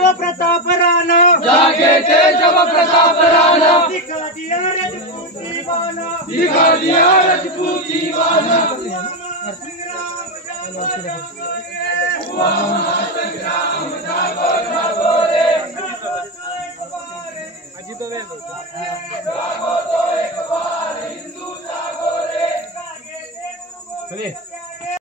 जब प्रताप राणा जागे थे जब प्रताप राणा दिखा दिया रजपूती बाना दिखा दिया रजपूती बाना संग्राम